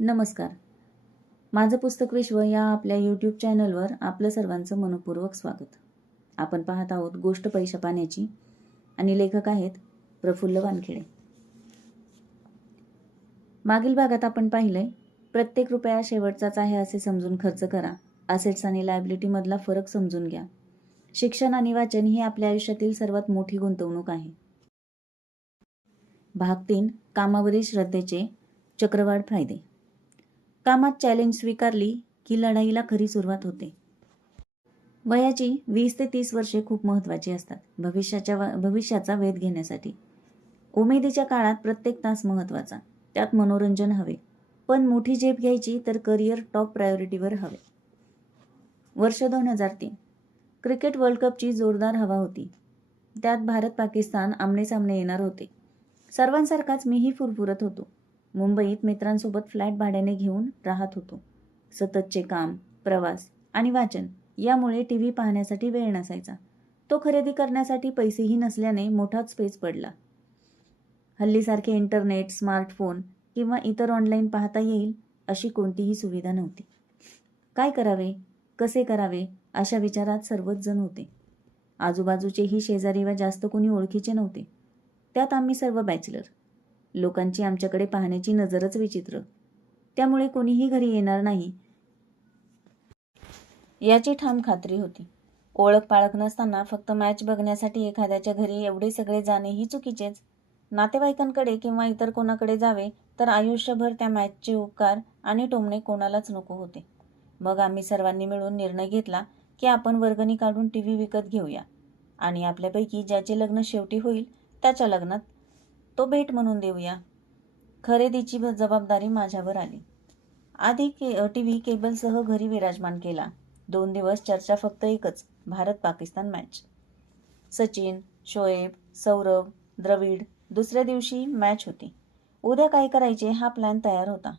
नमस्कार. माझं पुस्तक विश्व या आपल्या यूट्यूब चॅनलवर आपलं सर्वांचं मनपूर्वक स्वागत. आपण पाहत आहोत गोष्ट पैशा पाण्याची आणि लेखक आहेत प्रफुल्ल वानखेडे. मागील भागात आपण पाहिलंय, प्रत्येक रुपया शेवटचाच आहे असे समजून खर्च करा. असेट्स आणि लायबिलिटी मधला फरक समजून घ्या. शिक्षण आणि वाचन ही आपल्या आयुष्यातील सर्वात मोठी गुंतवणूक आहे. भाग 3. कामावरील श्रद्धेचे चक्रवाढ फायदे. कामात चॅलेंज स्वीकारली की लढाईला खरी सुरुवात होते. वयाची 20 ते 30 वर्षे खूप महत्त्वाची असतात भविष्याचा वेध घेण्यासाठी. उमेदीच्या काळात प्रत्येक तास महत्त्वाचा. त्यात मनोरंजन हवे, पण मोठी झेप घ्यायची तर करिअर टॉप प्रायोरिटीवर हवे. वर्ष 2003. क्रिकेट वर्ल्ड कपची जोरदार हवा होती. त्यात भारत पाकिस्तान आमनेसामने येणार होते. सर्वांसारखाच मीही फुरफुरत होतो. मुंबईत मित्रांसोबत फ्लॅट भाड्याने घेऊन राहत होतो. सततचे काम, प्रवास आणि वाचन यामुळे टीव्ही पाहण्यासाठी वेळ नसायचा. तो खरेदी करण्यासाठी पैसेही नसल्याने मोठाच पेच पडला. हल्लीसारखे इंटरनेट, स्मार्टफोन किंवा इतर ऑनलाईन पाहता येईल अशी कोणतीही सुविधा नव्हती. काय करावे, कसे करावे अशा विचारात सर्वच जण होते. आजूबाजूचेही शेजारी व जास्त कोणी ओळखीचे नव्हते. त्यात आम्ही सर्व बॅचलर. लोकांची आमच्याकडे पाहण्याची नजरच विचित्र. त्यामुळे कोणीही घरी येणार नाही याची ठाम खात्री होती. ओळख पाळख नसताना फक्त मॅच बघण्यासाठी एखाद्याच्या घरी एवढे सगळे जाणेही चुकीचेच. नातेवाईकांकडे किंवा इतर कोणाकडे जावे तर आयुष्यभर त्या मॅचचे उपकार आणि टोमणे कोणालाच नको होते. मग आम्ही सर्वांनी मिळून निर्णय घेतला की आपण वर्गणी काढून टीव्ही विकत घेऊया आणि आपल्यापैकी ज्याचे लग्न शेवटी होईल त्याच्या लग्नात तो भेट म्हणून देऊया. खरेदीची जबाबदारी माझ्यावर आली. आधी टीव्ही केबलसह घरी विराजमान केला. 2 दिवस चर्चा फक्त एकच, भारत पाकिस्तान मॅच. सचिन, शोएब, सौरभ, द्रविड. दुसऱ्या दिवशी मॅच होती. उद्या काय करायचे हा प्लॅन तयार होता.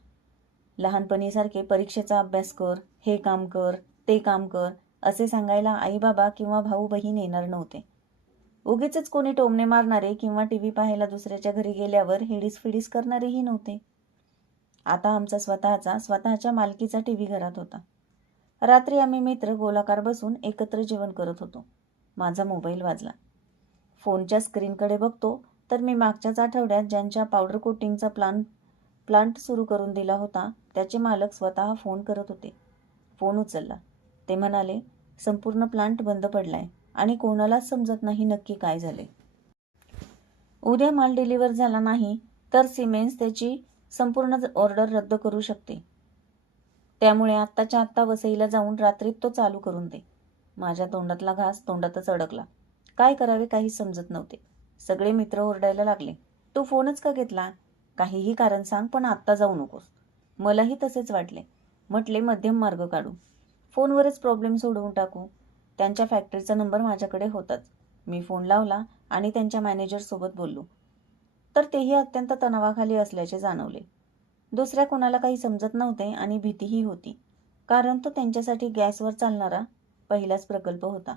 लहानपणीसारखे परीक्षेचा अभ्यास कर, हे काम कर, ते काम कर असे सांगायला आई बाबा किंवा भाऊ बहीण येणार नव्हते. उगीचच कोणी टोमणे मारणारे किंवा टीव्ही पाहायला दुसऱ्याच्या घरी गेल्यावर हेडीस करणारेही नव्हते. आता आमचा स्वतःच्या मालकीचा टीव्ही घरात होता. रात्री आम्ही मित्र गोलाकार बसून एकत्र जेवण करत होतो. माझा मोबाईल वाजला. फोनच्या स्क्रीनकडे बघतो तर मी मागच्याच आठवड्यात ज्यांच्या पावडर कोटिंगचा प्लांट सुरू करून दिला होता त्याचे मालक स्वतः फोन करत होते. फोन उचलला. ते म्हणाले, संपूर्ण प्लांट बंद पडलाय आणि कोणालाच समजत नाही नक्की काय झाले. उद्या माल डिलिव्हर झाला नाही तर सिमेन्स त्याची संपूर्ण ऑर्डर रद्द करू शकते. त्यामुळे आत्ताच्या आत्ता वसईला जाऊन रात्रीत तो चालू करून दे. माझ्या तोंडातला घास तोंडातच अडकला. काय करावे काही समजत नव्हते. सगळे मित्र ओरडायला लागले, तू फोनच का घेतला? काहीही कारण सांग, पण आत्ता जाऊ नकोस. मलाही तसेच वाटले. म्हटले मध्यम मार्ग काढू. फोनवरच प्रॉब्लेम सोडवून टाकू. त्यांच्या फॅक्टरीचा नंबर माझ्याकडे होताच. मी फोन लावला आणि त्यांच्या मॅनेजरसोबत बोललो. तर तेही अत्यंत तणावाखाली असल्याचे जाणवले. दुसऱ्या कोणाला काही समजत नव्हते आणि भीतीही होती, कारण तो त्यांच्यासाठी गॅसवर चालणारा पहिलाच प्रकल्प होता.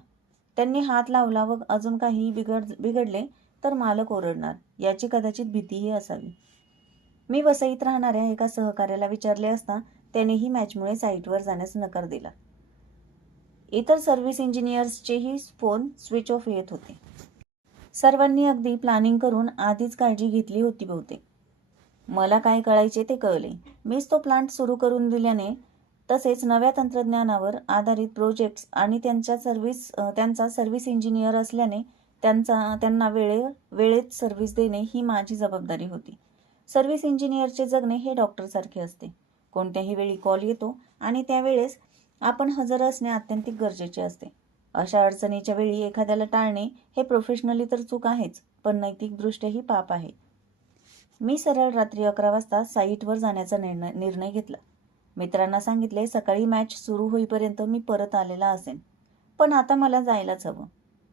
त्यांनी हात लावला व अजून काही बिघडले तर मालक ओरडणार याची कदाचित भीतीही असावी. मी वसईत राहणाऱ्या एका सहकार्याला विचारले असता त्यानेही मॅचमुळे साईटवर जाण्यास नकार दिला. इतर सर्व्हिस इंजिनियर्सचेही फोन स्विच ऑफ येत होते. सर्वांनी अगदी प्लॅनिंग करून आधीच काळजी घेतली होती बहुतेक. मला काय कळायचे ते कळले. मीच तो प्लांट सुरू करून दिल्याने तसेच नव्या तंत्रज्ञानावर आधारित प्रोजेक्ट्स आणि त्यांचा सर्व्हिस इंजिनियर असल्याने त्यांना वेळेत सर्व्हिस देणे ही माझी जबाबदारी होती. सर्व्हिस इंजिनियरचे जगणे हे डॉक्टरसारखे असते. कोणत्याही वेळी कॉल येतो आणि त्यावेळेस आपण हजर असणे अत्यंतिक गरजेचे असते. अशा अडचणीच्या वेळी एखाद्याला टाळणे हे प्रोफेशनली तर चूक आहेच, पण नैतिकदृष्ट्याही पाप आहे. मी सरळ रात्री 11 वाजता साईटवर जाण्याचा निर्णय घेतला. मित्रांना सांगितले सकाळी मॅच सुरू होईपर्यंत मी परत आलेला असेन, पण आता मला जायलाच हवं.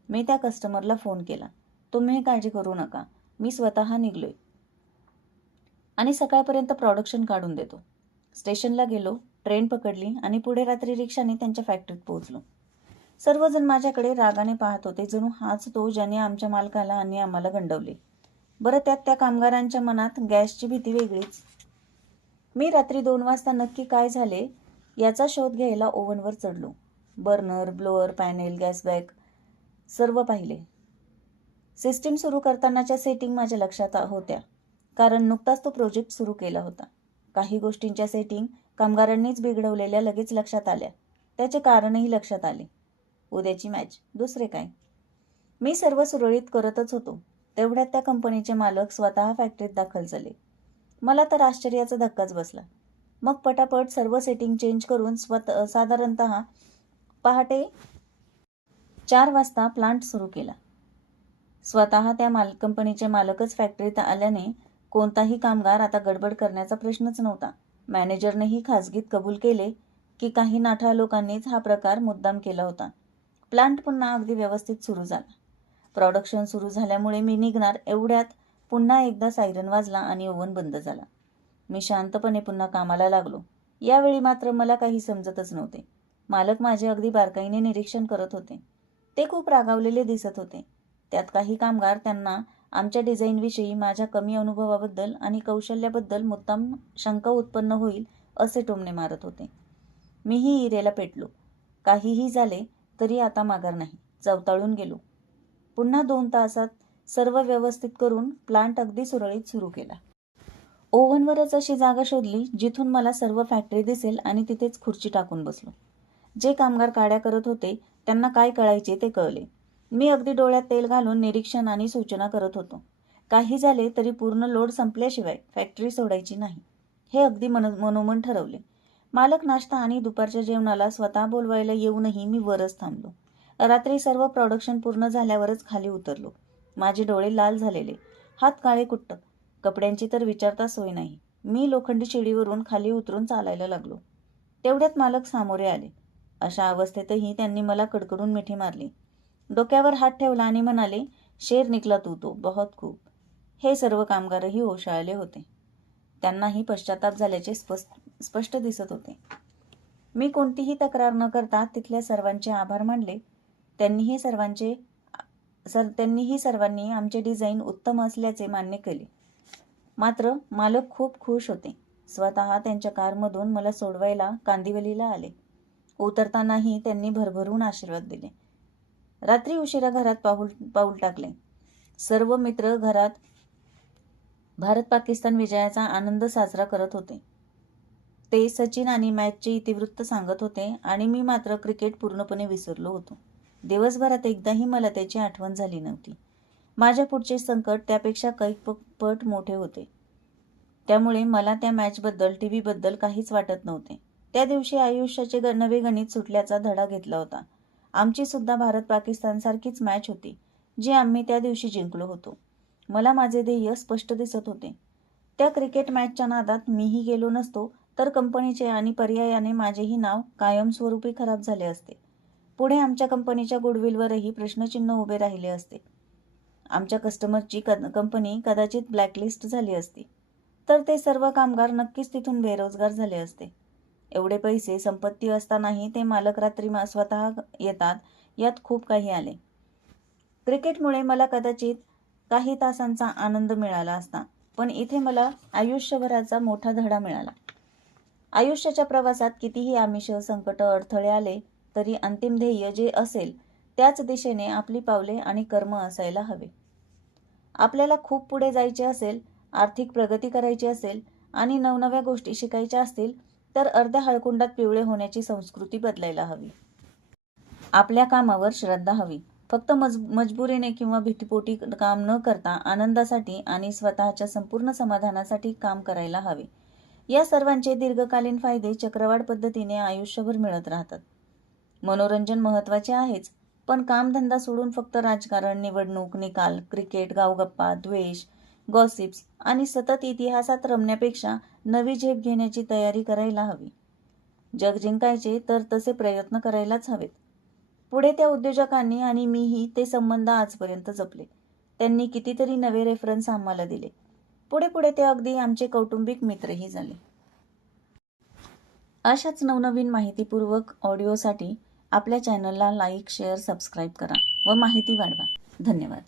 मी त्या कस्टमरला फोन केला. तुम्ही काळजी करू नका, मी स्वतः निघलोय आणि सकाळपर्यंत प्रोडक्शन काढून देतो. स्टेशनला गेलो, ट्रेन पकडली आणि पुढे रात्री रिक्षाने त्यांच्या फॅक्टरीत पोहोचलो. सर्वजण माझ्याकडे रागाने पाहत होते, जणू हाच तो ज्याने आमच्या मालकाला आणि आम्हाला गंडवले. बरं, त्यात त्या कामगारांच्या मनात गॅसची भीती वेगळीच. मी रात्री 2 वाजता नक्की काय झाले याचा शोध घ्यायला ओव्हनवर चढलो. Burner, blower, panel, gas bag सर्व पाहिले. सिस्टीम सुरू करतानाच्या सेटिंग माझ्या लक्षात होत्या, कारण नुकताच तो प्रोजेक्ट सुरू केला होता. काही गोष्टींच्या सेटिंग कामगारांनीच बिघडवलेल्या लगेच लक्षात आल्या. त्याचे कारणही लक्षात आले. उद्याची मॅच, दुसरे काय. मी सर्व सुरळीत करतच होतो. तेवढ्यात त्या कंपनीचे मालक स्वतः फॅक्टरीत दाखल झाले. मला तर आश्चर्याचा धक्काच बसला. मग पटापट सर्व सेटिंग चेंज करून साधारणतः पहाटे 4 वाजता प्लांट सुरू केला. स्वतः त्या कंपनीचे मालकच फॅक्टरीत आल्याने कोणताही कामगार आता गडबड करण्याचा प्रश्नच नव्हता. मॅनेजरनेही खासगीत कबूल केले की काही नाठाळ लोकांनीच हा प्रकार मुद्दाम केला होता. प्लांट पुन्हा अगदी व्यवस्थित सुरू झाला. प्रोडक्शन सुरू झाल्यामुळे मी निघणार एवढ्यात पुन्हा एकदा सायरन वाजला आणि ओव्हन बंद झाला. मी शांतपणे पुन्हा कामाला लागलो. यावेळी मात्र मला काही समजतच नव्हते. मालक माझे अगदी बारकाईने निरीक्षण करत होते. ते खूप रागावलेले दिसत होते. त्यात काही कामगार त्यांना आमच्या डिझाईनविषयी माझ्या कमी अनुभवाबद्दल आणि कौशल्याबद्दल मुद्दाम शंका उत्पन्न होईल असे टोमणे मारत होते. मीही इरेला पेटलो. काहीही झाले तरी आता माघार नाही. चवताळून गेलो. पुन्हा 2 तासात सर्व व्यवस्थित करून प्लांट अगदी सुरळीत सुरू केला. ओव्हनवरच अशी जागा शोधली जिथून मला सर्व फॅक्टरी दिसेल आणि तिथेच खुर्ची टाकून बसलो. जे कामगार काड्या करत होते त्यांना काय कळायचे ते कळले. मी अगदी डोळ्यात तेल घालून निरीक्षण आणि सूचना करत होतो. काही झाले तरी पूर्ण लोड संपल्याशिवाय फॅक्टरी सोडायची नाही, हे अगदी मनोमन ठरवले. मालक नाश्ता आणि दुपारच्या जेवणाला स्वतः बोलवायला येऊनही मी वरच थांबलो. रात्री सर्व प्रोडक्शन पूर्ण झाल्यावरच खाली उतरलो. माझे डोळे लाल झालेले, हात काळे कुट्ट, कपड्यांची तर विचारता सोय नाही. मी लोखंडी शिडीवरून खाली उतरून चालायला लागलो. तेवढ्यात मालक सामोरे आले. अशा अवस्थेतही त्यांनी मला कडकडून मिठी मारली. डोक्यावर हात ठेवला आणि म्हणाले, शेर निकला तू तो, बहुत खूप. हे सर्व कामगारही ओशाळले होते. त्यांनाही पश्चाताप झाल्याचे स्पष्ट दिसत होते. मी कोणतीही तक्रार न करता तिथल्या सर्वांचे आभार मानले. त्यांनीही सर्वांनी आमचे डिझाईन उत्तम असल्याचे मान्य केले. मात्र मालक खूप खुश होते. स्वतः त्यांच्या कारमधून मला सोडवायला कांदिवलीला आले. उतरतानाही त्यांनी भरभरून आशीर्वाद दिले. रात्री उशिरा घरात पाऊल टाकले. सर्व मित्र घरात भारत-पाकिस्तान विजयाचा आनंद साजरा करत होते. ते सचिन आणि मॅचचे इतिवृत्त सांगत होते आणि मी मात्र क्रिकेट पूर्णपणे विसरलो होतो. दिवसभरात एकदाही मला त्याची आठवण झाली नव्हती. माझ्या पुढचे संकट त्यापेक्षा कैक पट मोठे होते. त्यामुळे मला त्या मॅचबद्दल, टीव्हीबद्दल काहीच वाटत नव्हते. त्या दिवशी आयुष्याचे नवे गणित सुटल्याचा धडा घेतला होता. आमची सुद्धा भारत-पाकिस्तान सारखीच मॅच होती, जी आम्ही त्या दिवशी जिंकलो होतो. मला माझे ध्येय स्पष्ट दिसत होते. त्या क्रिकेट मॅचच्या नादात मीही गेलो नसतो तर कंपनीचे आणि पर्यायाने माझेही नाव कायमस्वरूपी खराब झाले असते. पुढे आमच्या कंपनीच्या गुडविलवरही प्रश्नचिन्ह उभे राहिले असते. आमच्या कस्टमरची कंपनी कदाचित ब्लॅकलिस्ट झाली असती. तर ते सर्व कामगार नक्कीच तिथून बेरोजगार झाले असते. एवढे पैसे, संपत्ती असतानाही ते मालक रात्री स्वतः येतात, यात खूप काही आले. क्रिकेटमुळे मला कदाचित काही तासांचा आनंद मिळाला असता, पण इथे मला आयुष्यभराचा मोठा धडा मिळाला. आयुष्याच्या प्रवासात कितीही आमिष, संकट, अडथळे आले तरी अंतिम ध्येय जे असेल त्याच दिशेने आपली पावले आणि कर्म असायला हवे. आपल्याला खूप पुढे जायचे असेल, आर्थिक प्रगती करायची असेल आणि नवनव्या गोष्टी शिकायच्या असतील तर अर्ध्या हळकुंडात पिवळे होण्याची संस्कृती बदलायला हवी. आपल्या कामावर श्रद्धा हवी. फक्त मजबुरीने किंवा भीतीपोटी काम न करता आनंदासाठी आणि स्वतःच्या संपूर्ण समाधानासाठी काम करायला हवे. या सर्वांचे दीर्घकालीन फायदे चक्रवाढ पद्धतीने आयुष्यभर मिळत राहतात. मनोरंजन महत्त्वाचे आहेच, पण कामधंदा सोडून फक्त राजकारण, निवडणूक, निकाल, क्रिकेट, गावगप्पा, द्वेष, गॉसिप्स आणि सतत इतिहासात रमण्यापेक्षा नवी झेप घेण्याची तयारी करायला हवी. जग जिंकायचे तर तसे प्रयत्न करायलाच हवेत. पुढे त्या उद्योजकांनी आणि मीही ते संबंध आजपर्यंत जपले. त्यांनी कितीतरी नवे रेफरन्स आम्हाला दिले. पुढे ते अगदी आमचे कौटुंबिक मित्रही झाले. अशाच नवनवीन माहितीपूर्वक ऑडिओसाठी आपल्या चॅनलला लाईक, शेअर, सबस्क्राईब करा व माहिती वाढवा. धन्यवाद.